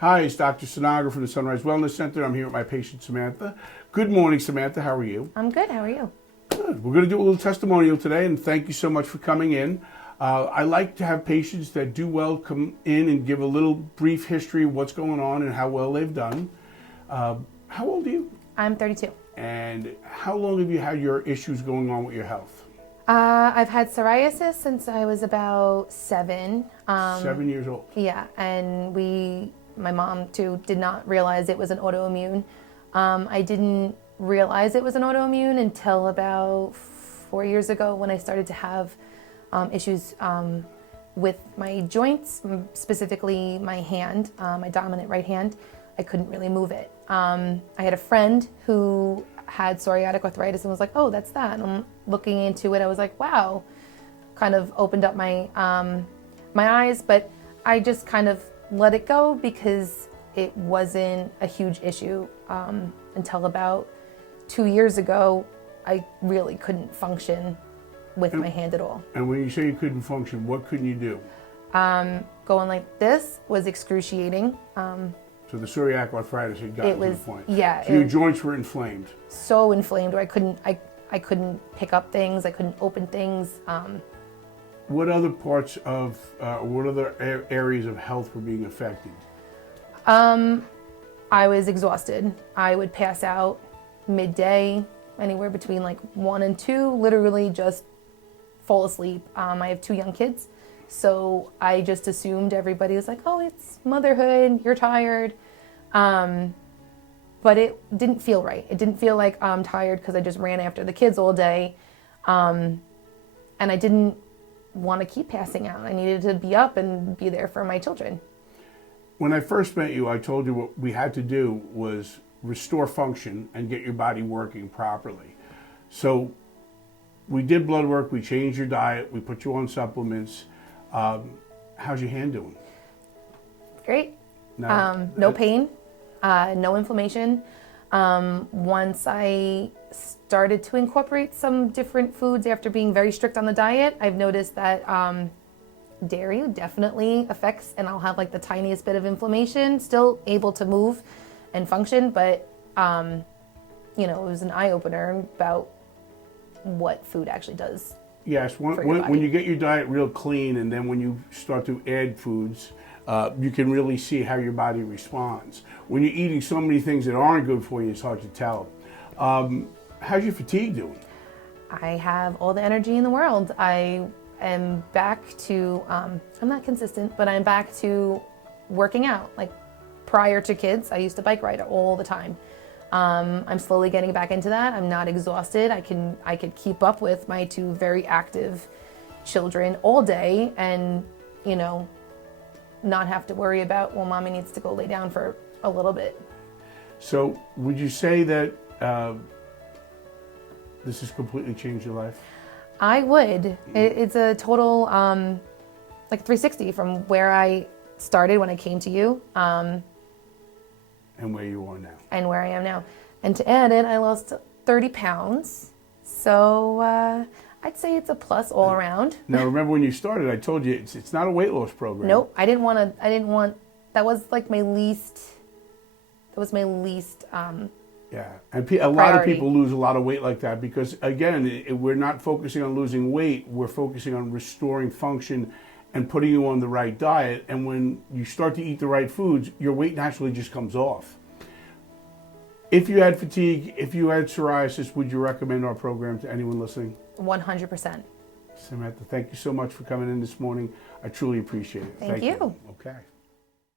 Hi, it's Dr. Sinaga from the Sunrise Wellness Center. I'm here with my patient, Samantha. Good morning, Samantha. How are you? I'm good. How are you? Good. We're going to do a little testimonial today, and thank you so much for coming in. I like to have patients that do well come in and give a little brief history of what's going on and how well they've done. How old are you? I'm 32. And how long have you had your issues going on with your health? I've had psoriasis since I was about 7. 7 years old. Yeah, and my mom too, did not realize it was an autoimmune. I didn't realize it was an autoimmune until about 4 years ago when I started to have issues with my joints, specifically my hand, my dominant right hand. I couldn't really move it. I had a friend who had psoriatic arthritis and was like, oh, that's that. And I'm looking into it. I was like, wow, kind of opened up my my eyes, but I just kind of let it go because it wasn't a huge issue until about 2 years ago. I really couldn't function with my hand at all. And when you say you couldn't function, what couldn't you do? Going like this was excruciating. So the psoriatic arthritis had gotten to the point. Yeah. So your joints were inflamed. So inflamed where I couldn't pick up things, I couldn't open things. What other parts of, what other areas of health were being affected? I was exhausted. I would pass out midday, anywhere between like 1 and 2, literally just fall asleep. I have 2 young kids, so I just assumed everybody was like, oh, it's motherhood, you're tired. But it didn't feel right. It didn't feel like I'm tired because I just ran after the kids all day. And I didn't want to keep passing out. I needed to be up and be there for my children. When I first met you, I told you what we had to do was restore function and get your body working properly. So we did blood work, we changed your diet, we put you on supplements. How's your hand doing? Great. No pain, no inflammation. Once I started to incorporate some different foods after being very strict on the diet, I've noticed that dairy definitely affects, and I'll have like the tiniest bit of inflammation, still able to move and function, but you know, it was an eye-opener about what food actually does. Yes, when you get your diet real clean, and then when you start to add foods, you can really see how your body responds. When you're eating so many things that aren't good for you, it's hard to tell. How's your fatigue doing? I have all the energy in the world. I am back to, I'm not consistent, but I'm back to working out. Like prior to kids, I used to bike ride all the time. I'm slowly getting back into that. I'm not exhausted. I could keep up with my 2 very active children all day and, you know, not have to worry about, well, mommy needs to go lay down for a little bit. So would you say that this has completely changed your life? I would. It's a total like 360 from where I started when I came to you. And where you are now. And where I am now. And to add it, I lost 30 pounds. So I'd say it's a plus all around. Now, remember when you started, I told you it's not a weight loss program. Nope. that was like my least, yeah, and a lot of people lose a lot of weight like that because, again, we're not focusing on losing weight. We're focusing on restoring function and putting you on the right diet. And when you start to eat the right foods, your weight naturally just comes off. If you had fatigue, if you had psoriasis, would you recommend our program to anyone listening? 100%. Samantha, thank you so much for coming in this morning. I truly appreciate it. Thank you. Okay.